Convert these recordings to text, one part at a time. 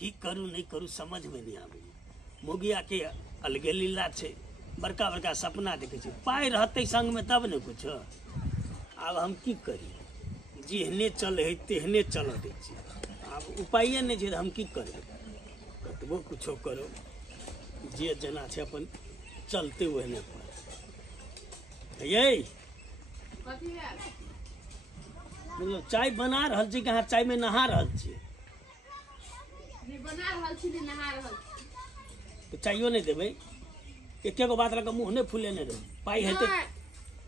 की करूँ नहीं करूँ समझ में नहीं आवे। मोगिया के अलगे लीला छे, बड़का बड़का सपना देखे छे, पाई रहते संग में तब न कुछ। आब हम की करी, जेहने चले है तेहने चल दै छी। आब उपाय नहीं छै, हम की करब। कतबो कुछो करो, जे जना छै अपन चलते ओहने पर। ये मतलब चाय बना रहल छी कि अहाँ चाय में नहा रहल छी? बना रहल छी, नहा रहल छी। तो चाइयो नहीं देबै? एक गो बात लगा मुँह नहीं फूलेने रहो, पाई हेते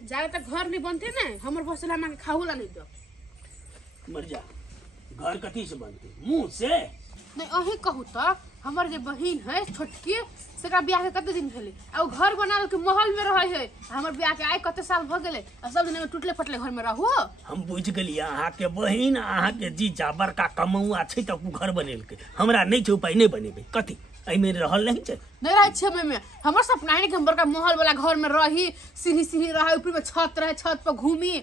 ज्यादा तक घर नहीं बनते ना, हमर फसला मांगे खाहुला नहीं दो। मर जा, घर कथी से बनते? मुँह से नहीं अही कहू तो हमर जे बहिन है छोटकी सेकरा बियाह के कते दिन भेले आ घर बनाल के महल में रहे है। हमर बियाह के आइ कते साल भ गेले आ सब दिन में टूटले फटले घर में रहू। हम बुझ गेलिए, अहाँ के बहिन अहाँ के जीजा बड़का कमौआ छै त घर बनेलकै, हमरा नहीं छै उपाय नहीं बनेबै। कथी एहि में रहल नहीं छै? नहीं रहे छे में हमर सपना है कि हम बड़का महल वाला घर में रही, सीढ़ी सीढ़ी रहे, ऊपर में छत रहे, छत पर घूमी।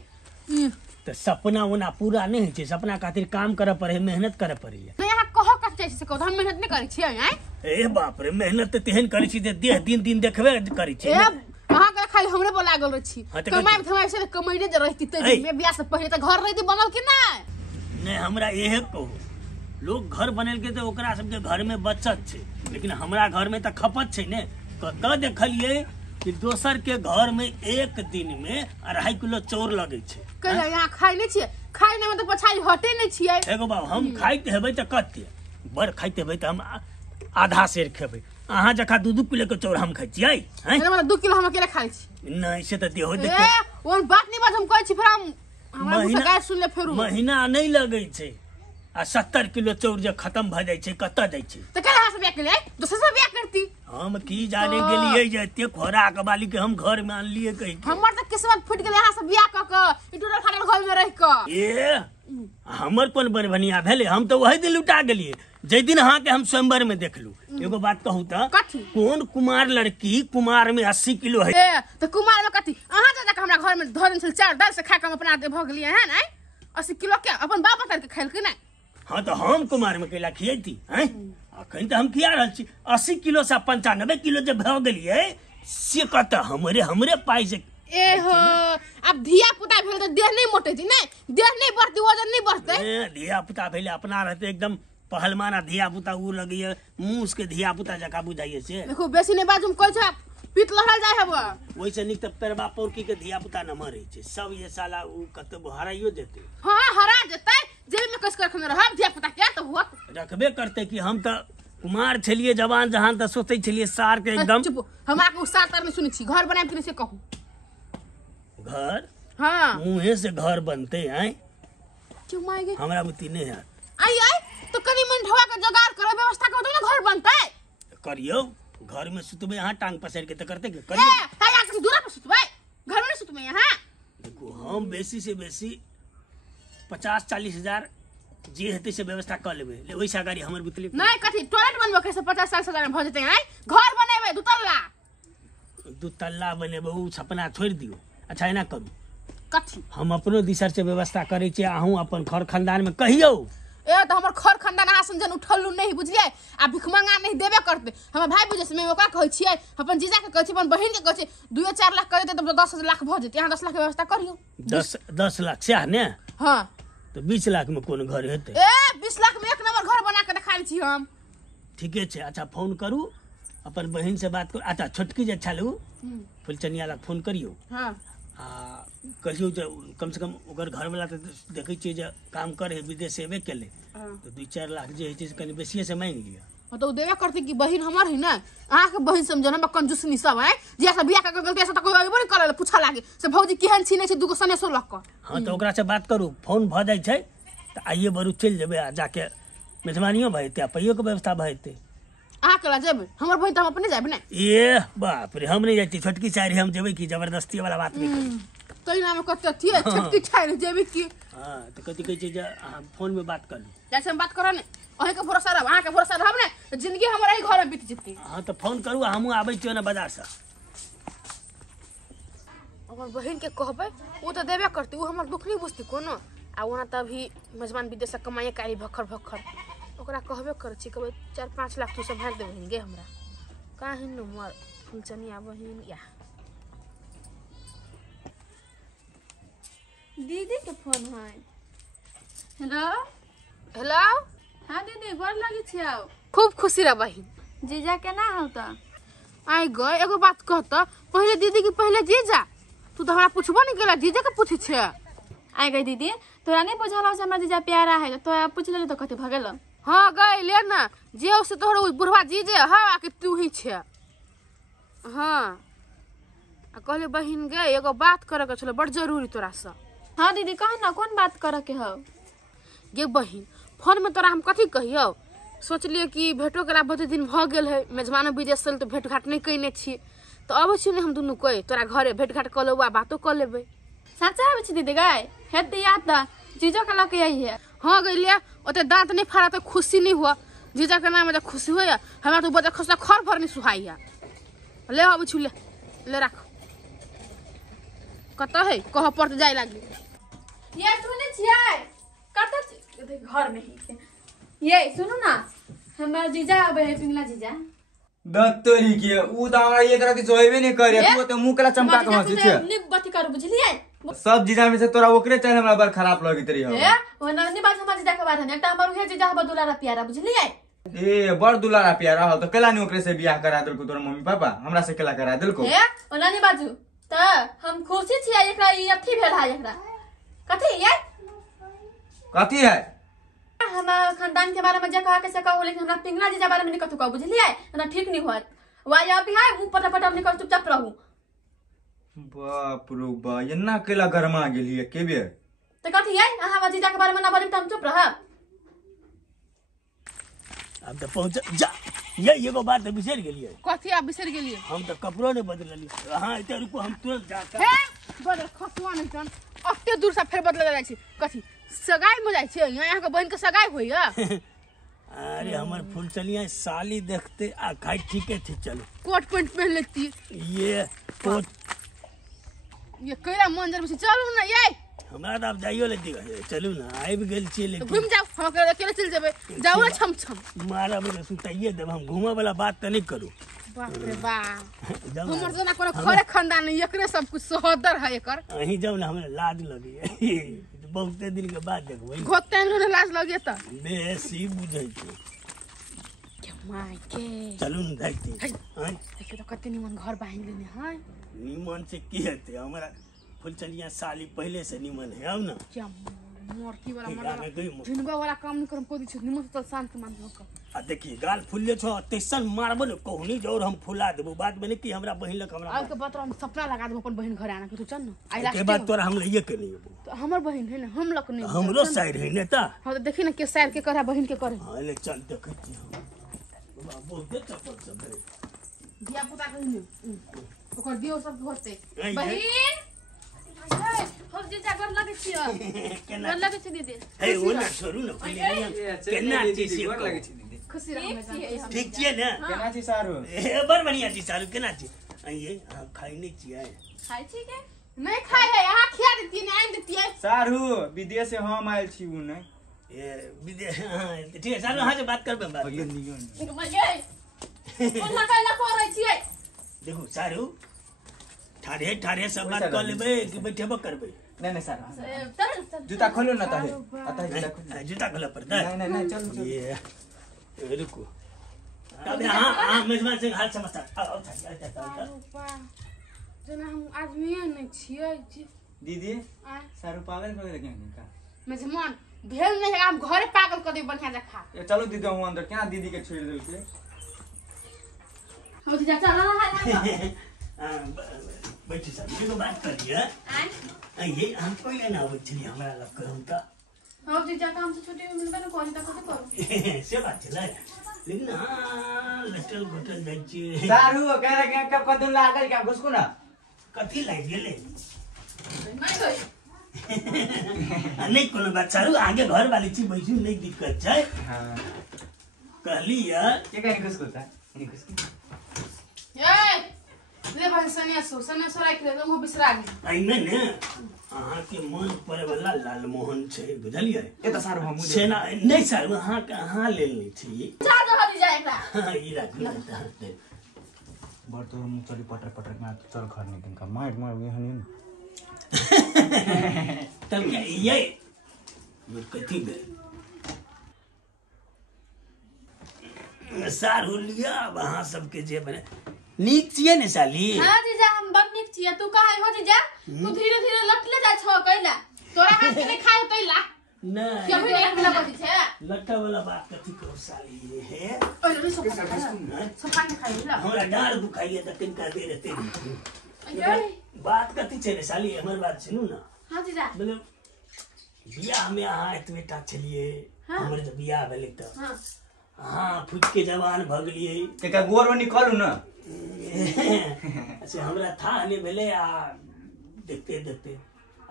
तो सपना वना पूरा नहीं है, सपना खातिर काम करे पड़े, मेहनत करे पड़े। नहीं यहाँ कहो कते से कहो हम मेहनत नहीं करै छियै। ए बाप रे, मेहनत तो तेहन करै छी जे देह दिन दिन देखबे करै छी। अहाँ के खाली हमरे बोला गेल रही छी, कमाई थमाई से कमाई जे रहती त में बियाह से पहले त घर रही बनल कि नहीं? नहीं हमरा एहे कहो, लोग घर बनेल के तो ओकरा सबके घर में बचत छै, लेकिन हमरा घर में तो खपत छै ने। कत देखलिए कि दोसर के घर में एक दिन में 2.5 किलो चौर लगे छै। कहले यहाँ खाई नहीं छियै, खाई नहीं मतलब पछाई हटे नहीं छियै। एगो बाबू हम खाइत हेबै त कते बड़ खाइत हेबै त हम आधा सेर खेबै, अहाँ जखा 2-2 किलो के चौर हम खाइ छियै। मतलब 2 किलो हम अकेले खाइ छी? नहीं से त देहो देख ओन बात नहीं बात हम कहै छी, फिर हम हमरा मुंह से गाय सुन ले फेरू महीना नहीं लगै छै आ 70 किलो चौर जे खत्म भ जाय छै कत जाय छै? त कल हां से बियाह केले दोसर से बियाह करती। हम की जाने गेलिए जे एते खोराक वाली के हम घर में आनलिए कहि के। हमर त किस्मत फुट गेले हां से बियाह क के इटोर खाटल घर में रह क। ए हमर कोन बरभनिया भेले, हम तो वही दिन लुटा गेलिए जे दिन अहाँ के हम स्वयंवर में देखलू। एगो बात कहू त कौन कुमार लड़की कुमार में 80 किलो है? ए त कुमार में कथी अहाँ जा के हमरा घर में धरन से 4 दाल से खा के हम अपना दे भ गेलिए हैं ना। 80 किलो के अपन बाप बता के खाइल के नहीं? हाँ तो हम कुमार में कैला खियती हैं? अखन तो हम खिया रहल छी। 80 किलो से 95 किलो जब भ गेलिए से कत हमरे पाई से। ए हो अब धिया पुता भेल त देह नहीं मोटे छी नहीं, देह नहीं बढ़ती, वजन नहीं बढ़ते। ए धिया पुता भेले अपना रहते एकदम पहलवाना धिया पुता उ लगिए मूस के धिया पुता जका बुझाइए से। देखो बेसी नहीं बात हम कहै छ पीत लहल जाय हबो। वैसे निक त पेरबा पौरकी के धिया पुता न मरे छै, सब ये साला उ कत हराइयो देते। हां हरा जेतै, जेब में कस के रखने रहब धिया पुता के त हुआ रखबे करते कि हम त कुमार छलिए जवान जहान त सोचै छलिए सार के एकदम। चुप हम आके उस सार में सुनै छी घर बनाए कि से कहू। घर हां मुंहे से घर बनते हैं? क्यों मायगे हमरा बुद्धि नहीं है। आई तो कनी मन ढवा के जुगाड़ करो, व्यवस्था करो तो ना घर बनतै। करियो घर में सुतबे यहाँ टांग पसार के त करते के ए करियो। ताया के दूरा पे सुतबै, घर में सुतबै यहाँ। देखो हम बेसी से बेसी 50-40 हजार जे हेते से व्यवस्था कर लेबे, ले वैसा गाड़ी हमर बुतले नहीं कथी टॉयलेट बनबो कैसे 50-60 हजार में भ जेतै? घर बनेबै 2 तल्ला। 2 तल्ला बनेबे उ सपना छोड़ दियो। अच्छा एना करू कथी हम अपनो दिसर से व्यवस्था करे छी, आहू अपन घर खानदान में कहियो। ए त हमर घर खानदान आसन जन उठलू नहीं बुझलिए आ भिखमंगा नहीं देबे करते। हमर भाई बुझे से मैं ओकरा कहै छियै, अपन जीजा के कहै छी, अपन बहिन के कहै छी 2-4 लाख कर देते त 10 लाख भ जेतै। यहाँ 10 लाख के व्यवस्था करियो। 10 लाख से ने? हां तो 20 लाख में कौन घर हेते? ए 20 लाख में एक नंबर घर बना के दिखाई छी हम। ठीके छे। अच्छा फोन करू अपन बहिन से बात करू। अच्छा छोटकी जे छलू फुलचनिया ला फोन करियो। हां आ कहियो जे कम से कम ओकर घर वाला त देखै छियै जे काम करे विदेश से एबे केले, तो 2-4 लाख जे है कनी बेसिए से मांग लिया। तो देवे करते कि बहिन हमर है ना, अहाँ के बहिन समझन हम कंजूसनी सब है जे सब बियाह के गलती से त कोई अइबो नहीं करे पूछा लागे से भौजी केहन छी नहीं छी, दुगो सनेसो लक क। हां तो ओकरा से बात करू, फोन भ जाय छै त आइए बरू चल जेबे आ जाके मेहमानियो भइते आ पैयो के व्यवस्था भइते। अहाँ केला जेबे? हमर बहिन त हम अपने जाबे ना। ए बाप रे हम नहीं जाती, छोटकी चारी हम जेबे की जबरदस्ती वाला बात नहीं। तो इना में कते थी छोटकी चारी जेबे की? हां तो कथि कहै छै जे फोन में बात कर ली। जैसे हम बात करा ने अहे के भरोसा रहब, अहाँ के भरोसा रहब ने तो जिंदगी हमरा ही घर में बीत जेतै। हां तो फोन करू, हमहू आबै छियै ना बाजार से। हमर बहिन के कहबै वो तो देबे करती, वो हमर दुख नहीं बुझती कोनो। आ ओना त अभी मेजबान विदेश से कमाए कारी भखर भखर ओकरा कहबे कर छी कहबे 4-5 लाख तू संभाल दे बहिन गे हमरा काहे न मोर फुलचनिया बहिन या दीदी के फोन है। हेलो हेलो हाँ दीदी गोर लगी छियौ। खूब खुशी रह बहिन। जीजा केना हौ त? आई गए एगो बात कहत पहले दीदी की पहले जीजा तू तो हमरा पूछबो नहीं केला जीजा के पूछे छे। आई गई दीदी तोरा नहीं बुझल हो हमरा जीजा प्यारा है तो पूछ ले तो कते भगेल। हां गई ले ना जे से तोहर बुढ़वा जीजे हां आके तू ही छे। हां आ कहले बहिन गे एगो बात करे के छले बड़ जरूरी तोरा से। हाँ दीदी कह ना कौन बात करे के हो? गे बहिन फोन में तोरा हम कथी कहियो सोचलिए कि भेटो करा बहुते दिन भ गेल है मेजबानो विदेश से तो भेट घाट नहीं कइने छी तो अब छी हम दुनू कोई तोरा घरे भेट घाट क लेबा बातो क लेबे। सच्चा आबे छी दीदी गए हेत याद त जीजो के लके आई है। हां गई ले ओते दांत नहीं फाड़ा तो खुशी नहीं हुआ जीजा के नाम में तो खुशी होया हमरा तो बजा खसला खर भर नहीं सुहाइया ले अब छु ले रख कत है कह पड़ जाय लागी ये सुने छियै कत घर में ही ये सुनो ना हमरा जीजा आबे है पिंगला जीजा दत्तरी के उ त हमरा एक राती जोइबे नहीं करे तू त मुंह कला चमका के हंसी छे निक बती कर बुझलिए सब जीजा में से तोरा ओकरे चल हमरा बड़ खराब लगित रही हो ए ओ नानी बात हमरा जीजा के बात है एकटा हमर उहे जीजा हमर दुलारा प्यारा बुझलिए। ए बड़ दुलारा प्यारा हो तो केला नहीं ओकरे से बियाह करा देलको तोर मम्मी पापा हमरा से केला करा देलको। ए ओ नानी बाजू त हम खुशी छियै एकरा ई अथी भेल है एकरा कथी ये कथी है हमार खानदान के बारे में जे कहा के से कहू लेकिन हमरा पिंगला जीजा बारे में नहीं कथू कहू बुझलिए ना ठीक नहीं होत वाया अभी है मुंह पटा हमने कर चुपचाप रहू। बाप रो बा एना केला गरमा गेलिए के बेर त कथी है अहाँ जीजा के बारे में ना बोली त हम चुप रहब। अब तो पहुंच जा ये एगो बात तो बिसर गेलिए कथी आप बिसर गेलिए हम तो कपड़ो नहीं बदलली हां इते रुको हम तुरंत जाकर हे बदल खसुआ नहीं तन अत्ते दूर से फेर बदल जाय छी कथी सगाई में जाय छी यहां के बहन के सगाई होइया। अरे हमर फुलचलिया साली देखते आ खाई ठीके थी चलो कोट पैंट पहन लेती ये कोट ये कैला मंजर में चलू ना ये हमरा त अब जाइयो ले दी चलू ना आबि गेल छी तो लेकिन घूम जाओ हम अकेले चल जेबे जाओ ना छम छम मारा बोले सुताइए देब हम घूमे वाला बात त नहीं करू बाप रे बा जाओ हमर जना कोनो खरे खानदान नहीं एकरे सब कुछ सहोदर है एकर अहीं जाओ ना हमरा लाज लगी बहुते दिन के बाद देखबै घोते न लाज लगे त बेसी बुझै छी के माय के चलू न देखती हां देखे तो कते निमन घर बांध लेने है निमन से की हेते हमरा फुलचलिया साली पहले से निमन है अब ना क्या मोरकी वाला गाना मर गई झुनबा वाला काम नहीं करम कोदी छ निमन से शांत मान लोग आ देखिए गाल फुलले छो तैसन मारबो न कहनी जोर हम फुला देबो बात में नहीं कि हमरा बहिन लक हमरा आज के बात हम सपना लगा देबो अपन बहन घर आना के तू चल न आई के बाद तोरा हम लइए के नहीं अबो तो हमर बहन है ना हम लक नहीं हमरो साइड है ने ता हां तो देखी ना के साइड के करा बहन के करे हां ले चल देखै छी बाबा बहुत चप्पल सब है दिया पुता के नहीं ओकर दियो सब घरते आई बहन हम जे जागर लगे छियो केना लगे छी दीदी हे ओ ना छोड़ू ना फुललिया केना चीज से लगे छी दीदी खुशी रह ठीक छिए ना केना छी सारू ए बड़ बढ़िया छी सारू केना छी आइए खाई नहीं छिए खाई छी के नहीं खाए है यहाँ खिया देती है आइन देती है सारू विदेश से हम आइल छी उ नै ए विदेश हां ठीक है सारू हां से बात करबे बात मजे कोन लगाइला करे छियै देखो सारू ठाढ़े ठाढ़े सब बात कर लेबे कि बैठेबो करबे नहीं नहीं सारू चल जूता खोलो ना ताहे अतः जूता खोलो जूता खोला पड़ता है नहीं नहीं चलो ये रुको अब हां मेजबान से हाल समाचार आओ जना हम आदमी नहीं छियै दीदी सारू पागल कर देलकै का मेजमान भेल नहीं है हम घरे पागल कर दे बढ़िया जखा ए चलो दीदी हम अंदर केना दीदी के छोड़ देलकै हो जा चल बैठी सब ये बात करिए ये हम कोई ना बैठली हमरा लग करम का हो जीजा काम से छुट्टी मिलबे न कोन तक करू से बात चला लेकिन हां लटल घोटल जाइ छी सारू कह रहे कि कब कदम लागल क्या घुसको ना कथी लाग गेले नहीं कोई नहीं कोनो बात सारू आगे घर वाली छी बैठू नहीं दिक्कत छै हां कहली यार के कहीं घुसको था नहीं घुसको ए ले बहन सनेसो राख ले तुम बिसरा गए एहिमे ने अहाँके मन पड़े वाला लालमोहन छै बुझलियै ए त सारू हम छै ना नहीं सर अहाँ लेल नहीं छी जा जा हटी जा एकरा हाँ, ई राखू बर तोर मुख चली पटर पटर में चल घर नहीं दिन का मार ये हनी तब क्या ये कथी बे सारू लिया अब अहाँ सबके जे बने नीक छियै ने साली हां जीजा हम बड़ नीक छियै तू कहाँ हो जीजा तू धीरे धीरे लटले जा छ कैला तोरा हाथ से नहीं खाए तैला नहीं क्या भी एक मिला बची छे लट्टा वाला बात कथी करो साली ये है ओए रे सब पानी खाई ला हमरा डाल दुखाइए त तिनका दे रहते अरे बात कथी छै ने साली हमर बात सुनू ना हां जीजा मतलब बियाह में अहाँ एतबेटा छलिए हमर जब बियाह भेलै त हां हाँ फुट के जवान भ गेलिए तेका गोर निकलू ना अच्छा हमरा था नहीं भेले आ देखते देखते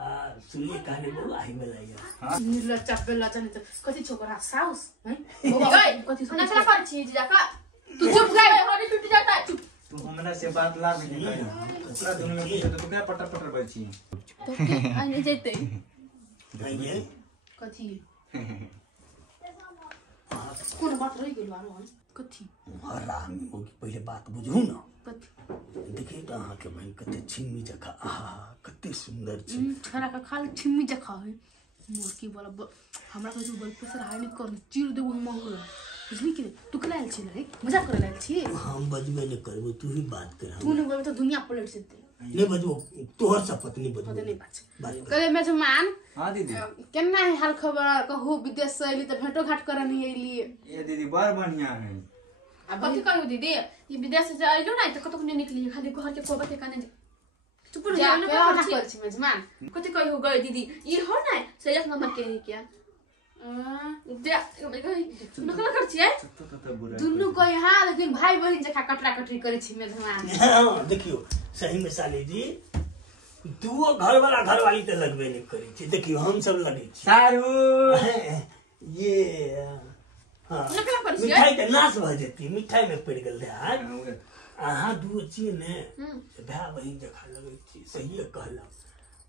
आ सुनिए कहने बहु आही वाला है निर्लज्जा बेलज्जा नहीं तो कथी छोकरा साउस हैं गई कथी ना चला कर छी जीजा का तू चुप गए हरी टूट जाता है तू हमरा से बात ला नहीं कर पूरा दुनिया में पूछे तो तू क्या पटर पटर बची तो आने जेते आइए कथी कौन बात रही गेल बारो कथी हराम होगी पहले बात बुझू ना कथी देखिए तो अहाँ के बहन कते छिम्मी जखा आहा कते सुंदर छै छरा का खाली छिम्मी जखा है मोर की बोला हमरा को जो बल प्रेशर हाई नहीं कर चीर देबो हम हो बुझली कि तू कला आइल छी रे मजाक करे आइल छी हम बजबे नहीं करबो तू ही बात कर तू नहीं बोलबे तो दुनिया पलट जेते नहीं बजबो तोहर शपथ नहीं पता बजबो नहीं बात बात कर करे मेजमान हां दीदी केना है हाल खबर कहू विदेश से अइली त भेंटो घाट करे नहीं अइली ये दीदी बड़ बढ़िया है अब कथी कहू दीदी ये विदेश से आइलो ना त कतौ नहीं निकली खाली घर के कोबते काने चुप रह जा जा ना कर छी मेजमान कथी कहू गई दीदी ये हो ना से एक नंबर के है क्या जा गई नकल कर छी तो बुरा दुनु को यहाँ लेकिन भाई बहन जखा कटरा कटरी करे छी मेजमान हाँ, देखियो सही में साली जी दुओ घर वाला घर वाली तो लगबे नहीं करी छी देखियो हम सब लगे छी सारू ये हाँ नकल कर छी मिठाई तो नाश भ जेती मिठाई में पड़ गेल रहे अहाँ दुओ छियै ने भाई बहन जखा लगे छी सही कहला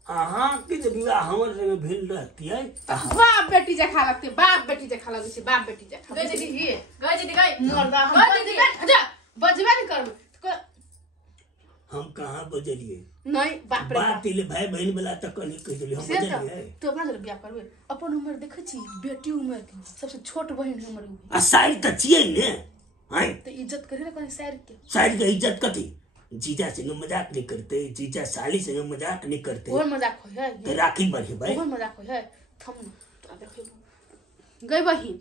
अहाँ के जे विवाह हमर संगे भेल रहतियै बाप बेटी जखा लगते बाप बेटी जखा लगे छी बाप बेटी जखा गई दीदी गई मर्दा हम गई दीदी अच्छा बजबे नहीं करबे हम कहाँ बजलिए नहीं बाप रे बात इले भाई बहन वाला तक नहीं कह दिले हम से बजलिए तो अपना बियाह करबे अपन उम्र देखे छी बेटी उम्र के सबसे छोट बहन हमर उ आ साइड त छियै ने हैं तो इज्जत करे ना कहीं सैर के साइड के इज्जत कथी जीजा से मजाक नहीं करते जीजा साली से मजाक नहीं करते और मजाक हो है तो राखी बढ़े भाई और मजाक हो है थम तो देखो गई बहिन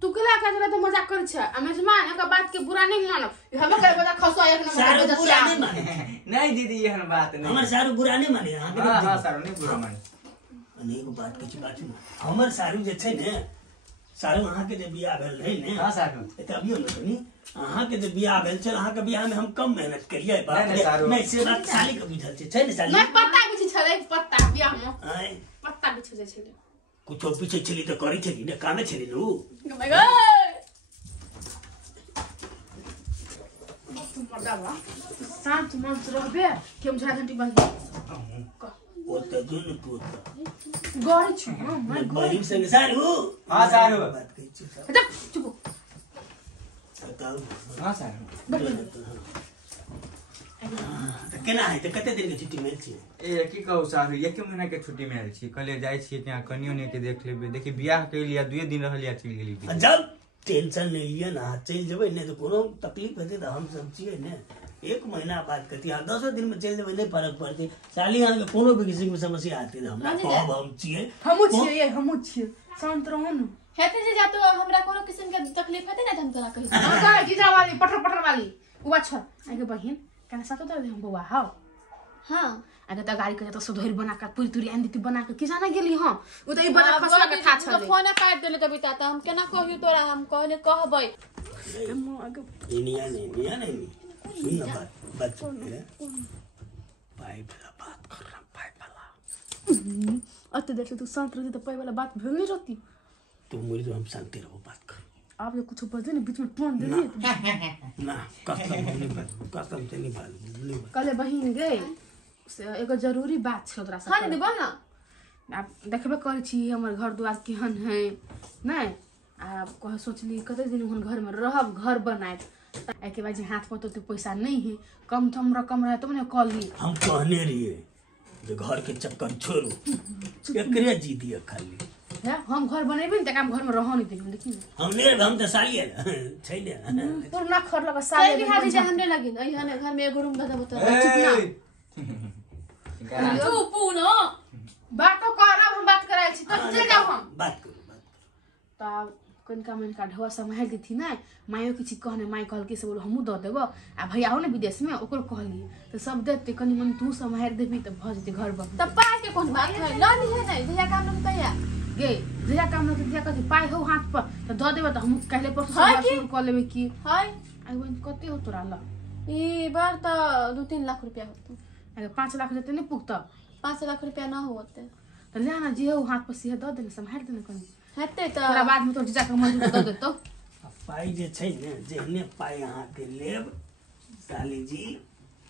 तू केला का जरा तो मजाक कर छ मेजमान का बात के बुरा नहीं मानब हम करे मजाक खसो एक सारू नंबर बुरा नहीं माने नहीं दीदी ये बात नहीं हमर सारू बुरा नहीं माने अहाँ के हां हां सारू नहीं बुरा माने अनेक बात किछ बात सुन हमर सारू जे छै ने सारू अहाँ के जे बियाह भेल रहे ने हां सारू एते अबियो न तनी अहाँ के जे बियाह भेल छल अहाँ के बियाह में हम कम मेहनत करिए बाप नहीं, सारू। नहीं से बात साली के बुझल छै ने साली नहीं पत्ता बिछ छले पत्ता बियाह में आय पत्ता बिछ जाय छले कुछो पीछे छली तो करी छली ने कामे छली नु गई गई तुम पर्दा बा शांत मन से रहबे कि हम झा घंटी बंद ओ त जुन पुत गरी छु मैं बहिन संग सारू हां सारू बात कहै छी हट चुप बताऊ हां सारू त केना है त कते दिन के छुट्टी मिल छी ए की कहू सारू एक महीना के छुट्टी में आयल छी कले जाय छी ત્યાં कनियो ने के देख लेबे देखि बियाह के लिए 2 दिन रहलिया चल गेली जब टेंशन नहीं लिया ना चल जेबे ने तो कोनो तकलीफ हेते त हम सब छिए ने एक महीना बाद कती हां 10 दिन में चल जेबे नहीं फर्क पड़ते साली हां के कोनो भी किसी में समस्या आती है हमरा कहब हम छिए हमू छिए हमू छिए शांत रहो न हेते जे जा तो हमरा कोनो किस्म के तकलीफ हेते ना हम तोरा कहि हां का जीजा वाली पटर पटर वाली उवा छ आगे बहिन कना सातो त हम बउआ हां हां आगे त गाड़ी के त सुधोरी बना के पूरी तुरी आन देती बना के कि जाना गेली हां उ त ई बना खसला के था छ तो फोन काट देले त बिता त हम केना कहियो तोरा हम कहले कहबै निया नहीं सुन ना बात सुन ले पाइप वाला बात कर रहा पाइप वाला अते देख तू शांत रहती तो पाइप वाला बात भेल नहीं रहती तू मुझे हम शांति रहो बात कर आप जो कुछ बजे बीच में टोन दे दिए ना कसम से नहीं बालू कले बहिन गए से एगो जरूरी बात छै तोरा हाँ से दीदी बोल ना आप देखबे करै छी हमर घर द्वार केहन है नहीं आ कह सोचली कते दिन हम घर में रहब घर बनाए एके बाद जे हाथ पर तो पैसा नहीं है कम थम रकम रहे तो मैंने कॉल ली हम कहने रहिए जे घर के चक्कर छोड़ू एकरे जी दिए खाली है हम घर बनेबे न त हम घर में रह नहीं देबे देखी हम तो सालिए छै ने पूरा खर लगा सारे साले बिहार दीजिए हमने लगी अइहने घर में एगो रूम दे देबो तो तू पूनो बात तो करब हम बात कराई छी तो जे जाओ हम बात करू त कनका मन का ढवा संभाल दी थी ना मायो की चीज कहने माई कहल के से बोलो हमू द देबो आ भैया हो ना विदेश में ओकर कहली तो सब देते कनी मन तू संभाल देबी त भ जते घर बन तब पाए के कौन बात है ल नहीं है नहीं भैया काम नहीं तैया गे भैया काम न दिया कथि पाई हो हाथ पर त द देबे त हम कहले परसों है सब कि? शुरू कर लेबे की हाय आई वन कते हो तोरा ल ई बार तो 2-3 लाख रुपया होते अगर 5 लाख जते नहीं पुगता 5 लाख रुपया ना होते त ले ना जे हो हाथ पर से द देने संभाल देने कनी हेते तो तोरा बाद में तो जीजा के मन द देतो पाई जे छै ने जेहने पाई अहाँ के लेब साली जी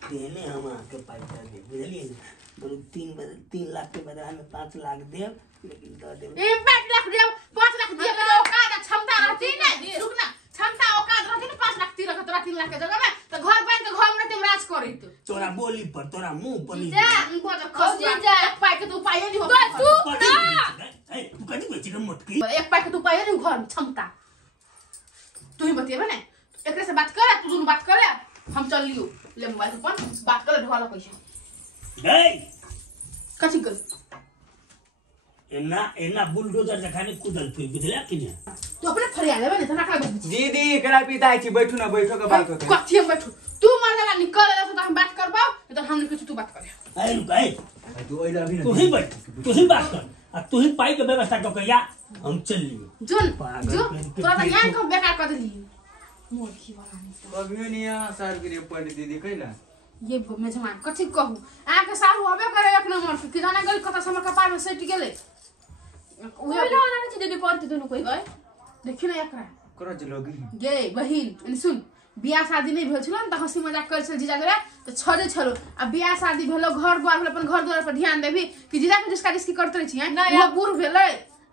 तेहने हम अहाँ के पाई दे देब बुझलिए ने बोलो 3 लाख के बदला में 5 लाख देब लेकिन दे देब ए 5 लाख दियो 5 लाख दियो तो औकात क्षमता रहती ना रुक ना क्षमता औकात रहती ना 5 लाख तीर तोरा 3 लाख के जगह में तो घर बन के घर में तुम राज करी तो तोरा बोली पर तोरा मुंह पर जा उनको तो खस जीजा। एक पाई के तू पाई नहीं हो तू कथी बेची रे मोटकी एक पाई के तू पाई नहीं घर में क्षमता तू ही बतिएबे ना एकरे से बात करे तू दोनों बात करे हम चल लियो ले मोबाइल पर बात करे ढवाला पैसा ए कथि कर एना बुलडोजर जखाने कुदल पे बुझला कि नहीं तू अपने फरिया लेबे ना तना कर दीदी एकरा पिता छी बैठू ना बैठो के बात होते कथि हम बैठू तू मन लगा निकल ले तो हम बात करबो तो हम कुछ तू बात करे ए रुक ए तू ओइ अभी तू ही बैठ तू ही बात कर आ तू ही पाई के व्यवस्था कर के या हम चल लियो जुन पागल जो पेन के तोरा तो पेट यहाँ को- को बेकार कर दिली मोरखी वाला नहीं अभी नहीं यहाँ सार के पड़ दीदी कैला ये मेजमान कथि कहू आके सारू हबे करे एक नंबर के किराना गली कथा समय कपार में सेट गेले कोई उहे ला ना दीदी पड़ती दोनों कोई गए देखि ना एकरा करो जलोगी गे बहिन सुन बियाह शादी नहीं भेल छलो न त हंसी मजाक कर छल जीजा करे त छड़े छलो आ बियाह शादी भेलो घर द्वार भेल अपन घर द्वार पर ध्यान देबी कि जीजा के जिसका जिसकी करते छी हैं ना वो यार। बूढ़ भेले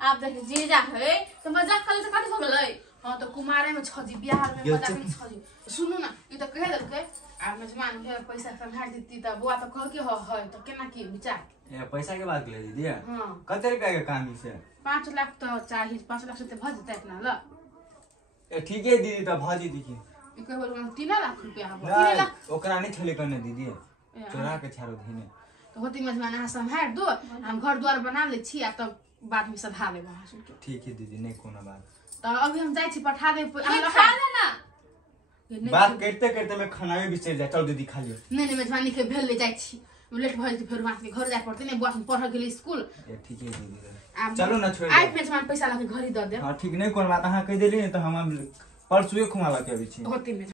आप देख जीजा है तो मजाक करे तो कथि हो गेलै हां तो कुमारे में छजी बियाह में यो मजाक में छजी सुनु ना ई त कह देलके आ मेजमान भेल पैसा संभाल देती त बुआ त कह के है त केना की विचार ये पैसा के बात ले दीदी हां कते रुपया के काम से 5 लाख तो चाहिए 5 लाख से त भ जते अपना ल ए ठीक है दीदी त भाजी देखी ई कह बोल 3 लाख रुपया हबो 3 लाख ओकरा नहीं छले करने दीदी चोरा के छारो धीने तो होती मेजमान अहाँ संभाल दो हम घर द्वार बना ले छी आ तब बाद में सधा लेब अहाँ सुन के ठीक है दीदी नहीं कोनो बात तो अभी हम जाई छी पठा दे मैं खा लेना बात करते करते मैं खाना भी बिसर जा चल दीदी खा लियो नहीं मेजमानी के भेल ले जाई छी लेट भ जेते फिर वहां के घर जाय पड़ते नहीं बस पढ़ गेली स्कूल ए ठीक है दीदी आब चलो ना छोड़ आई मेजमान पैसा लाके घर ही द दे हां ठीक नहीं कोनो बात अहाँ कह देली तो हम परसुए खुमा ला के अभी छी होती में